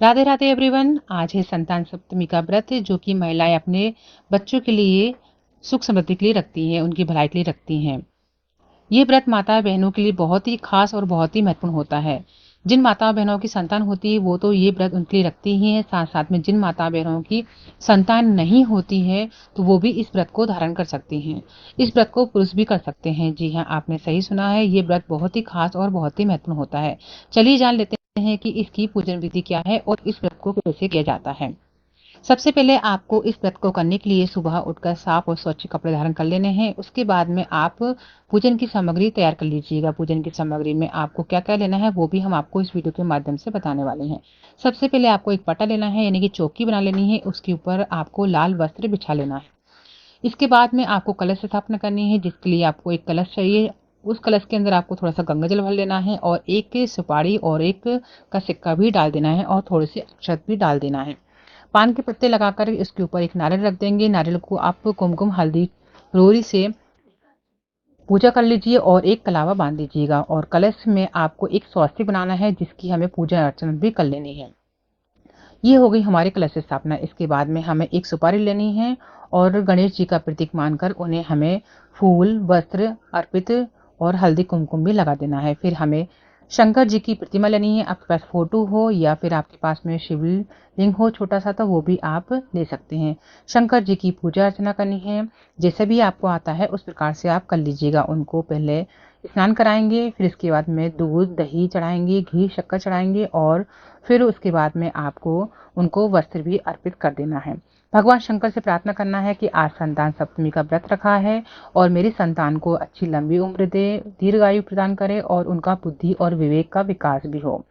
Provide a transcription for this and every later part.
Radhe Radhe everyone. आज है संतान सप्तमी का व्रत जो कि महिलाएं अपने बच्चों के लिए सुख समृद्धि के लिए रखती हैं, उनकी भलाई के लिए रखती हैं। ये व्रत माता बहनों के लिए बहुत ही खास और बहुत ही महत्वपूर्ण होता है। जिन माता बहनों की संतान होती है वो तो ये व्रत उनके लिए रखती ही है, साथ साथ में जिन माता बहनों की संतान नहीं होती है तो वो भी इस व्रत को धारण कर सकती हैं। इस व्रत को पुरुष भी कर सकते हैं। जी हाँ, आपने सही सुना है, ये व्रत बहुत ही खास और बहुत ही महत्वपूर्ण होता है। चलिए जान लेते हैं कि इसकी पूजन विधि क्या है और इस व्रत को कैसे किया जाता है। सबसे पहले आपको इस व्रत को करने के लिए सुबह उठकर साफ और स्वच्छ कपड़े धारण कर लेने हैं। उसके बाद में आप पूजन की सामग्री तैयार कर लीजिएगा। पूजन की सामग्री में आपको क्या क्या लेना है वो भी हम आपको इस वीडियो के माध्यम से बताने वाले हैं। सबसे पहले आपको एक पटा लेना है, यानी कि चौकी बना लेनी है। उसके ऊपर आपको लाल वस्त्र बिछा लेना है। इसके बाद में आपको कलश स्थापना करनी है, जिसके लिए आपको एक कलश चाहिए। उस कलश के अंदर आपको थोड़ा सा गंगा जल भर लेना है और एक सुपारी और एक का सिक्का भी डाल देना है और थोड़े से अक्षत भी डाल देना है। पान के पत्ते लगाकर इसके ऊपर एक नारियल रख देंगे। नारियल को आप कुमकुम हल्दी रोरी से पूजा कर लीजिए और एक कलावा बांध दीजिएगा। और कलश में आपको एक स्वस्तिक बनाना है, जिसकी हमें पूजा अर्चना भी कर लेनी है। ये हो गई हमारी कलश स्थापना। इसके बाद में हमें एक सुपारी लेनी है और गणेश जी का प्रतीक मानकर उन्हें हमें फूल वस्त्र अर्पित और हल्दी कुमकुम भी लगा देना है। फिर हमें शंकर जी की प्रतिमा लेनी है। आपके पास फोटो हो या फिर आपके पास में शिवलिंग हो छोटा सा, तो वो भी आप ले सकते हैं। शंकर जी की पूजा अर्चना करनी है। जैसे भी आपको आता है उस प्रकार से आप कर लीजिएगा। उनको पहले स्नान कराएंगे, फिर इसके बाद में दूध दही चढ़ाएंगे, घी शक्कर चढ़ाएंगे और फिर उसके बाद में आपको उनको वस्त्र भी अर्पित कर देना है। भगवान शंकर से प्रार्थना करना है कि आज संतान सप्तमी का व्रत रखा है और मेरी संतान को अच्छी लंबी उम्र दे, दीर्घायु प्रदान करे और उनका बुद्धि और विवेक का विकास भी हो।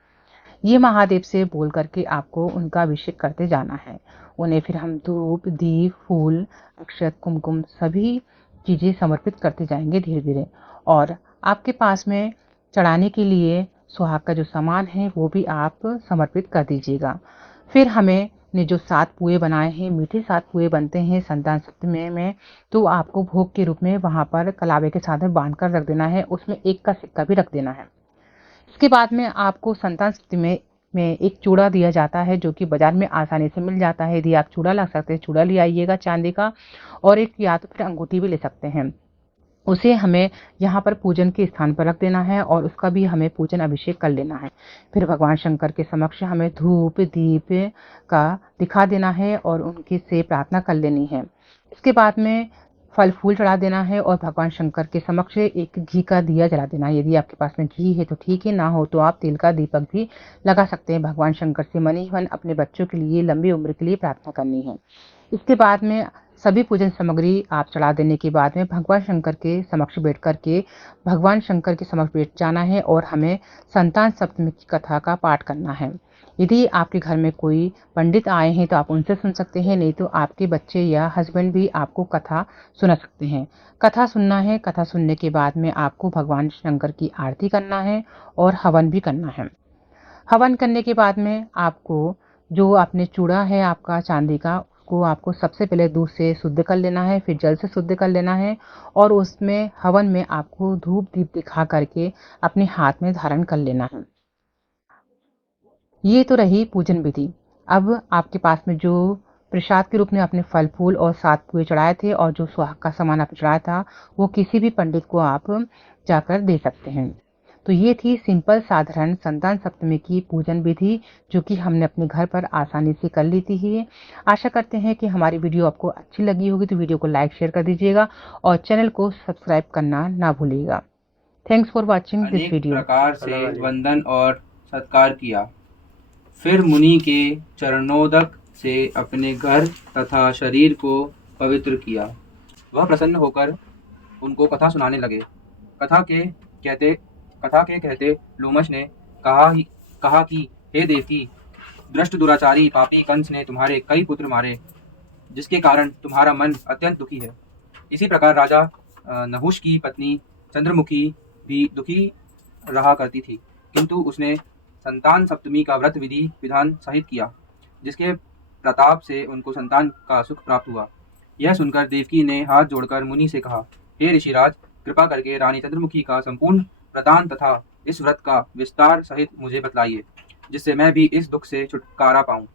ये महादेव से बोल करके आपको उनका अभिषेक करते जाना है। उन्हें फिर हम धूप दीप फूल अक्षत कुमकुम सभी चीजें समर्पित करते जाएंगे धीरे धीरे। और आपके पास में चढ़ाने के लिए सुहाग का जो सामान है वो भी आप समर्पित कर दीजिएगा। फिर हमें ने जो 7 पुए बनाए हैं, मीठे 7 पुए बनते हैं संतान सप्तमी में, तो आपको भोग के रूप में वहां पर कलावे के साथ में बांध कर रख देना है। उसमें एक का सिक्का भी रख देना है। इसके बाद में आपको संतान सप्तमी में एक चूड़ा दिया जाता है, जो कि बाजार में आसानी से मिल जाता है। यदि आप चूड़ा ला सकते हैं चूड़ा ले आइएगा चांदी का, और एक या तो फिर अंगूठी भी ले सकते हैं। उसे हमें यहाँ पर पूजन के स्थान पर रख देना है और उसका भी हमें पूजन अभिषेक कर लेना है। फिर भगवान शंकर के समक्ष हमें धूप दीप का दिखा देना है और उनके से प्रार्थना कर लेनी है। इसके बाद में फल फूल चढ़ा देना है और भगवान शंकर के समक्ष एक घी का दिया जला देना है। यदि आपके पास में घी है तो ठीक है, ना हो तो आप तेल का दीपक भी लगा सकते हैं। भगवान शंकर से मन ही मन अपने बच्चों के लिए लंबी उम्र के लिए प्रार्थना करनी है। इसके बाद में सभी पूजन सामग्री आप चढ़ा देने के बाद में भगवान शंकर के समक्ष बैठ कर के भगवान शंकर के समक्ष बैठ जाना है और हमें संतान सप्तमी की कथा का पाठ करना है। यदि आपके घर में कोई पंडित आए हैं तो आप उनसे सुन सकते हैं, नहीं तो आपके बच्चे या हस्बैंड भी आपको कथा सुना सकते हैं। कथा सुनना है। कथा सुनने के बाद में आपको भगवान शंकर की आरती करना है और हवन भी करना है। हवन करने के बाद में आपको जो आपने चूड़ा है आपका चांदी का, उसको आपको सबसे पहले दूध से शुद्ध कर लेना है, फिर जल से शुद्ध कर लेना है और उसमें हवन में आपको धूप दीप दिखा करके अपने हाथ में धारण कर लेना है। ये तो रही पूजन विधि। अब आपके पास में जो प्रसाद के रूप में आपने फल फूल और 7 पुए चढ़ाए थे और जो सुहाग का सामान आपने चढ़ाया था, वो किसी भी पंडित को आप जाकर दे सकते हैं। तो ये थी सिंपल साधारण संतान सप्तमी की पूजन विधि, जो कि हमने अपने घर पर आसानी से कर ली थी। आशा करते हैं कि हमारी वीडियो आपको अच्छी लगी होगी, तो वीडियो को लाइक शेयर कर दीजिएगा और चैनल को सब्सक्राइब करना ना भूलिएगा। थैंक्स फॉर वॉचिंग दिस अनेक वीडियो। प्रकार से वंदन और सत्कार किया। फिर मुनि के चरणोदक से अपने घर तथा शरीर को पवित्र किया। वह प्रसन्न होकर उनको कथा सुनाने लगे। कथा के कहते लोमश ने कहा कि हे देवकी, दुष्ट दुराचारी पापी कंस ने तुम्हारे कई पुत्र मारे, जिसके कारण तुम्हारा मन अत्यंत दुखी है। इसी प्रकार राजा नहुष की पत्नी चंद्रमुखी भी दुखी रहा करती थी, किंतु उसने संतान सप्तमी का व्रत विधि विधान सहित किया, जिसके प्रताप से उनको संतान का सुख प्राप्त हुआ। यह सुनकर देवकी ने हाथ जोड़कर मुनि से कहा, हे ऋषिराज, कृपा करके रानी चंद्रमुखी का संपूर्ण वृतांत तथा इस व्रत का विस्तार सहित मुझे बतलाइए। जिससे मैं भी इस दुख से छुटकारा पाऊं।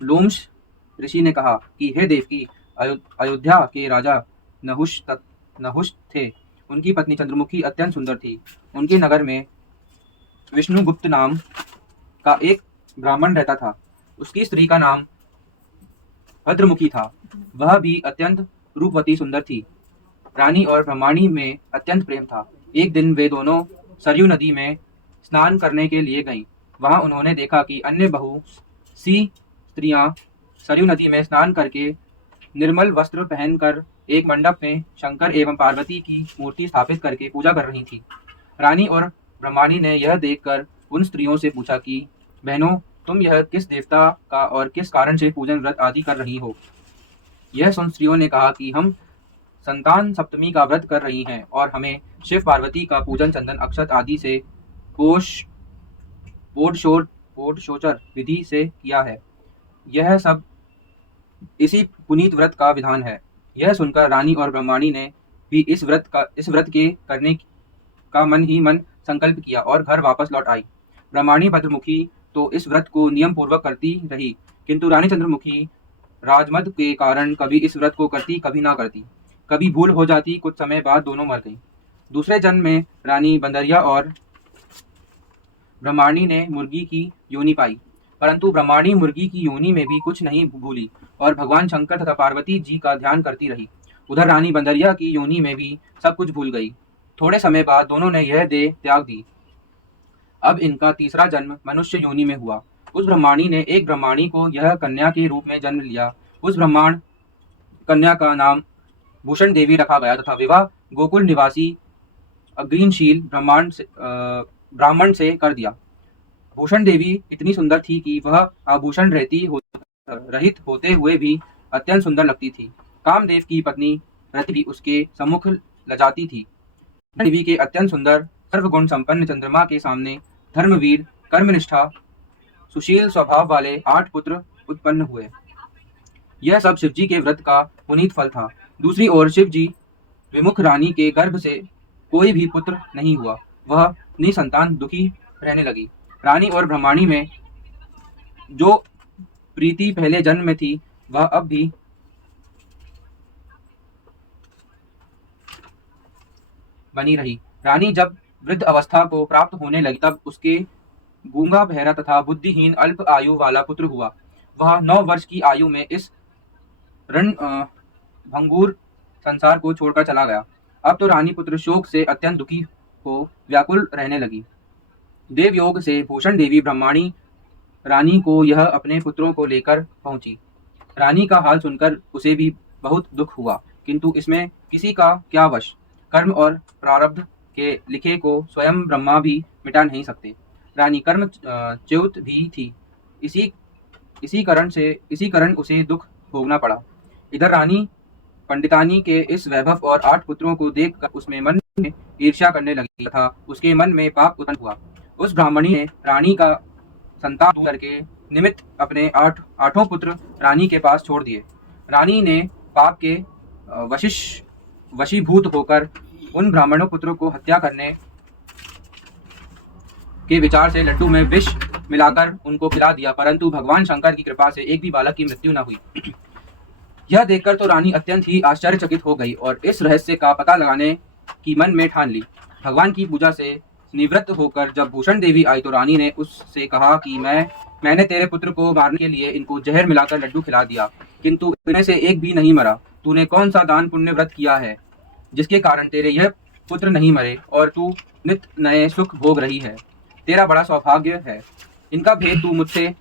लोमश ऋषि ने कहा कि हे देवकी, अयोध्या के राजा नहुष थे। उनकी पत्नी चंद्रमुखी अत्यंत सुंदर थी। उनके नगर में विष्णुगुप्त नाम का एक ब्राह्मण रहता था। उसकी स्त्री का नाम भद्रमुखी था। वह भी अत्यंत रूपवती सुंदर थी। रानी और ब्रह्माणी में अत्यंत प्रेम था। एक दिन वे दोनों सरयू नदी में स्नान करने के लिए गईं। वहां उन्होंने देखा कि अन्य सी स्त्रियां सरयू नदी में स्नान करके निर्मल वस्त्र पहनकर एक मंडप में शंकर एवं पार्वती की मूर्ति स्थापित करके पूजा कर रही थी। रानी और ब्रह्माणी ने यह देखकर उन स्त्रियों से पूछा कि बहनों, तुम यह किस देवता का और किस कारण से पूजन व्रत आदि कर रही हो? यह सुन स्त्रियों ने कहा कि हम संतान सप्तमी का व्रत कर रही हैं और हमें शिव पार्वती का पूजन चंदन अक्षत आदि से पोषोचर विधि से किया है। यह सब इसी पुनीत व्रत का विधान है। यह सुनकर रानी और ब्रह्माणी ने भी इस व्रत के करने का मन ही मन संकल्प किया और घर वापस लौट आई। ब्रह्माणी भद्रमुखी तो इस व्रत को नियम पूर्वक करती रही, किंतु रानी चंद्रमुखी राजमद के कारण कभी इस व्रत को करती, कभी ना करती। कभी भूल हो जाती। कुछ समय बाद दोनों मर गईं। दूसरे जन्म में रानी बंदरिया और ब्रह्माणी ने मुर्गी की योनि पाई, परंतु ब्रह्माणी मुर्गी की योनि में भी कुछ नहीं भूली और भगवान शंकर तथा पार्वती जी का ध्यान करती रही। उधर रानी बंदरिया की योनि में भी सब कुछ भूल गई। थोड़े समय बाद दोनों ने यह देह त्याग दी। अब इनका तीसरा जन्म मनुष्य योनि में हुआ। उस ब्रह्माणी ने एक ब्रह्माणी को यह कन्या के रूप में जन्म लिया। उस ब्रह्मांड कन्या का नाम भूषण देवी रखा गया तथा विवाह गोकुल निवासी अग्निशील ब्राह्मण से कर दिया। भूषण देवी इतनी सुंदर थी कि वह आभूषण रहित होते हुए भी अत्यंत सुंदर लगती थी। कामदेव की पत्नी रति भी उसके सम्मुख लजाती थी। देवी के अत्यंत सुंदर सर्वगुण संपन्न चंद्रमा के सामने धर्मवीर, कर्मनिष्ठा, सुशील स्वभाव वाले 8 पुत्र उत्पन्न हुए। यह सब शिवजी के व्रत का पुनीत फल था। दूसरी ओर शिवजी विमुख रानी के गर्भ से कोई भी पुत्र नहीं हुआ। वह निसंतान दुखी रहने लगी। रानी और ब्रह्माणी में जो प्रीति पहले जन्म में थी, वह अब भी बनी रही। रानी जब वृद्ध अवस्था को प्राप्त होने लगी, तब उसके गूंगा, बहरा तथा बुद्धिहीन अल्प आयु वाला पुत्र हुआ। वह 9 वर्ष की आयु में इस भंगुर संसार को छोड़कर चला गया। अब तो रानी पुत्र शोक से अत्यंत दुखी हो व्याकुल रहने लगी। देवयोग से भूषण देवी ब्रह्माणी रानी को यह अपने पुत्रों को लेकर पहुंची। रानी का हाल सुनकर उसे भी बहुत दुख हुआ, किंतु इसमें किसी का क्या वश। कर्म और प्रारब्ध के लिखे को स्वयं ब्रह्मा भी मिटा नहीं सकते। रानी कर्म च्युत भी थी। इसी कारण उसे दुख भोगना पड़ा। इधर रानी पंडितानी के इस वैभव और 8 पुत्रों को देखकर उसमें मन में ईर्ष्या करने लगी तथा उसके मन में पाप उत्पन्न हुआ। उस ब्राह्मणी ने रानी का संतान दूर करके निमित्त अपने 8 पुत्र रानी के पास छोड़ दिए। रानी ने पाप के वशीभूत होकर उन ब्राह्मणों पुत्रों को हत्या करने के विचार से लड्डू में विष मिलाकर उनको खिला दिया, परंतु भगवान शंकर की कृपा से एक भी बालक की मृत्यु न हुई। यह देखकर तो रानी अत्यंत ही आश्चर्यचकित हो गई और इस रहस्य का पता लगाने की मन में ठान ली। भगवान की पूजा से निवृत्त होकर जब भूषण देवी आई तो रानी ने उससे कहा कि मैंने तेरे पुत्र को मारने के लिए इनको जहर मिलाकर लड्डू खिला दिया, किंतु इनमें से एक भी नहीं मरा। तूने कौन सा दान पुण्य व्रत किया है जिसके कारण तेरे यह पुत्र नहीं मरे और तू नित नए सुख भोग रही है? तेरा बड़ा सौभाग्य है। इनका भेद तू मुझसे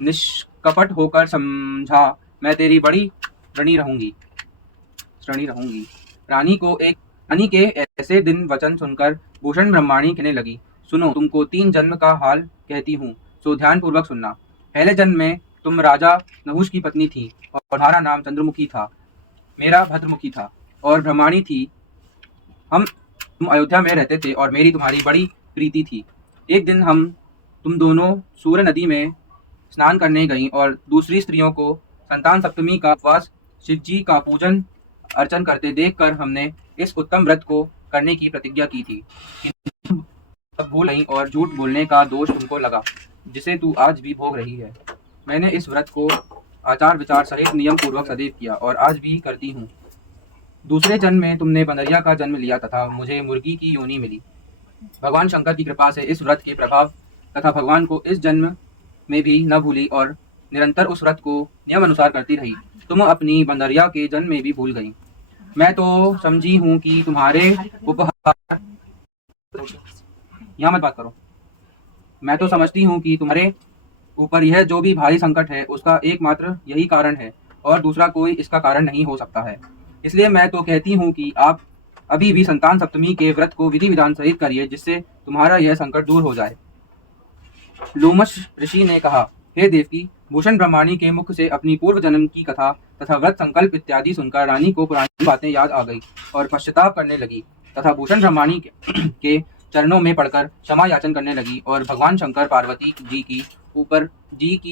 निष्कपट होकर समझा, मैं तेरी बड़ी ऋणी रहूंगी। रानी के ऐसे दिन वचन सुनकर भूषण ब्रह्माणी कहने लगी, सुनो, तुमको 3 जन्म का हाल कहती हूँ, सो ध्यान पूर्वक सुनना। पहले जन्म में तुम राजा नहुष की पत्नी थी और तुम्हारा नाम चंद्रमुखी था, मेरा भद्रमुखी था और ब्रह्माणी थी। तुम अयोध्या में रहते थे और मेरी तुम्हारी बड़ी प्रीति थी। एक दिन तुम दोनों सूर्य नदी में स्नान करने गईं और दूसरी स्त्रियों को संतान सप्तमी का उपवास, शिवजी का पूजन अर्चन करते देखकर हमने इस उत्तम व्रत को करने की प्रतिज्ञा की थी। किंतु भूल गईं और झूठ बोलने का दोष तुमको लगा। जिसे तू आज भी भोग रही है। मैंने इस व्रत को आचार विचार सहित नियम पूर्वक सदैव किया और आज भी करती हूँ। दूसरे जन्म में तुमने बंदरिया का जन्म लिया तथा मुझे मुर्गी की योनि मिली। भगवान शंकर की कृपा से इस व्रत के प्रभाव तथा भगवान को इस जन्म में भी न भूली और निरंतर उस व्रत को नियम अनुसार करती रही। तुम अपनी बंदरिया के जन्म में भी भूल गई। मैं तो समझी हूँ कि तुम्हारे उपहार, यहाँ मत बात करो। मैं तो समझती हूँ कि तुम्हारे ऊपर यह जो भी भारी संकट है उसका एकमात्र यही कारण है और दूसरा कोई इसका कारण नहीं हो सकता है। इसलिए मैं तो कहती हूँ कि आप अभी भी संतान सप्तमी के व्रत को विधि विधान सहित करिए, जिससे तुम्हारा यह संकट दूर हो जाए। लोमश ऋषि ने कहा, हे देवकी, भूषण ब्रह्माणी के मुख से अपनी पूर्व जन्म की कथा तथा व्रत संकल्प इत्यादि सुनकर रानी को पुरानी बातें याद आ गई और पश्चाताप करने लगी तथा भूषण ब्रह्माणी के चरणों में पड़कर क्षमा याचन करने लगी और भगवान शंकर पार्वती जी की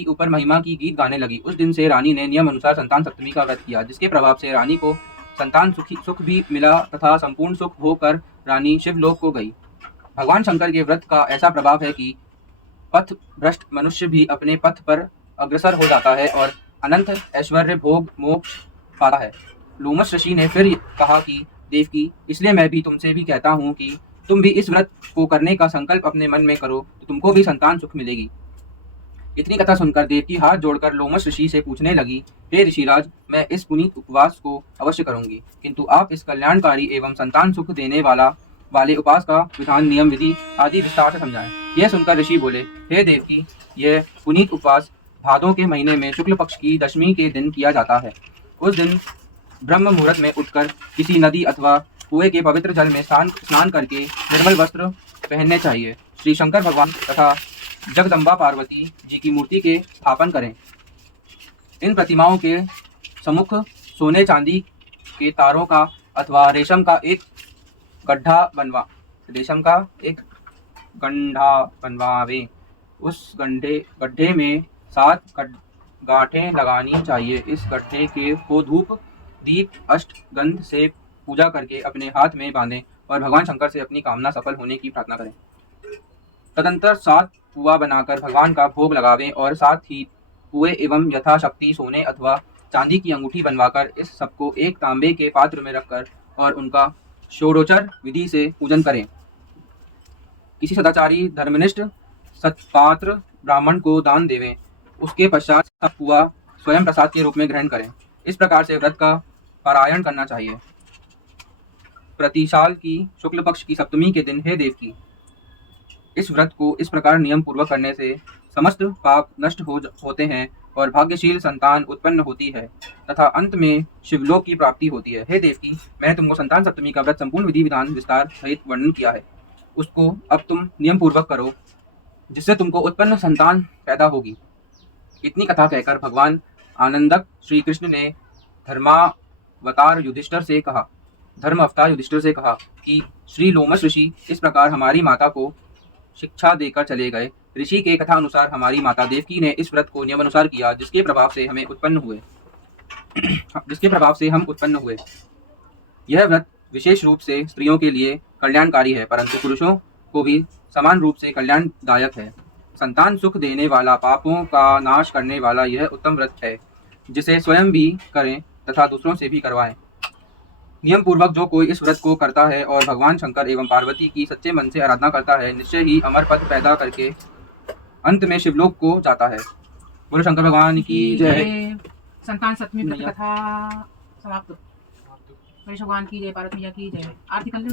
ऊपर महिमा की गीत गाने लगी। उस दिन से रानी ने नियम अनुसार संतान सप्तमी का व्रत किया, जिसके प्रभाव से रानी को संतान सुख भी मिला तथा संपूर्ण सुख भोग रानी शिवलोक को गई। भगवान शंकर के व्रत का ऐसा प्रभाव है कि पथ भ्रष्ट मनुष्य भी अपने पथ पर अग्रसर हो जाता है और अनंत ऐश्वर्य भोग मोक्ष पाता है। लोमश ऋषि ने फिर कहा कि देवकी, इसलिए मैं भी तुमसे भी कहता हूँ कि तुम भी इस व्रत को करने का संकल्प अपने मन में करो तो तुमको भी संतान सुख मिलेगी। इतनी कथा सुनकर देवकी हाथ जोड़कर लोमश ऋषि से पूछने लगी, हे ऋषिराज, मैं इस पुनीत उपवास को अवश्य करूंगी, किंतु आप इस कल्याणकारी एवं संतान सुख देने वाले उपास का विधान, नियम, विधि आदि विस्तार से समझाएं। यह सुनकर ऋषि बोले, हे देवकी, यह पुनीत उपवास भादों के महीने में शुक्ल पक्ष की दशमी के दिन किया जाता है। उस दिन ब्रह्म मुहूर्त में उठकर किसी नदी अथवा कुएं के पवित्र जल में स्नान करके निर्मल वस्त्र पहनने चाहिए। श्री शंकर भगवान तथा जगदम्बा पार्वती जी की मूर्ति के स्थापन करें। इन प्रतिमाओं के सम्मुख सोने चांदी के तारों का अथवा रेशम का एक गड्ढा बनवावे। उस गड्ढे में 7 गांठें लगानी चाहिए। इस गड्ढे को धूप दीप अष्टगंध से पूजा करके अपने हाथ में बांधें और भगवान शंकर से अपनी कामना सफल होने की प्रार्थना करें। तदंतर 7 पुआ बनाकर भगवान का भोग लगावें और साथ ही पुए एवं यथाशक्ति सोने अथवा चांदी की अंगूठी बनवाकर इस सबको एक तांबे के पात्र में रखकर और उनका षोडोचर विधि से पूजन करें। किसी सदाचारी धर्मनिष्ठ सत्पात्र ब्राह्मण को दान देवें। उसके पश्चात सब पुआ स्वयं प्रसाद के रूप में ग्रहण करें। इस प्रकार से व्रत का पारायण करना चाहिए। प्रतिसाल की शुक्ल पक्ष की सप्तमी के दिन, हे देवकी, इस व्रत को इस प्रकार नियम पूर्वक करने से समस्त पाप नष्ट होते हैं और भाग्यशील संतान उत्पन्न होती है तथा अंत में शिवलोक की प्राप्ति होती है। हे देवकी, मैंने तुमको संतान सप्तमी का व्रत संपूर्ण विधि विधान विस्तार सहित वर्णन किया है। उसको अब तुम नियम पूर्वक करो, जिससे तुमको उत्पन्न संतान पैदा होगी। इतनी कथा कहकर भगवान आनंदक श्री कृष्ण ने धर्म अवतार युधिष्ठिर से कहा कि श्री लोमश ऋषि इस प्रकार हमारी माता को शिक्षा देकर चले गए। ऋषि के कथा अनुसार हमारी माता देवकी ने इस व्रत को नियम अनुसार किया, जिसके प्रभाव से हम उत्पन्न हुए। यह व्रत विशेष रूप से स्त्रियों के लिए कल्याणकारी है, परंतु पुरुषों को भी समान रूप से कल्याणदायक है। संतान सुख देने वाला, पापों का नाश करने वाला यह उत्तम व्रत है, जिसे स्वयं भी करें तथा दूसरों से भी करवाएं। नियम पूर्वक जो कोई इस व्रत को करता है और भगवान शंकर एवं पार्वती की सच्चे मन से आराधना करता है, निश्चय ही अमर पद पैदा करके अंत में शिवलोक को जाता है। बोलो शंकर भगवान की जय। संतान सप्तमी व्रत कथा समाप्त। गणेश भगवान की जय, पार्वती मैया की जय। आरती कर लो।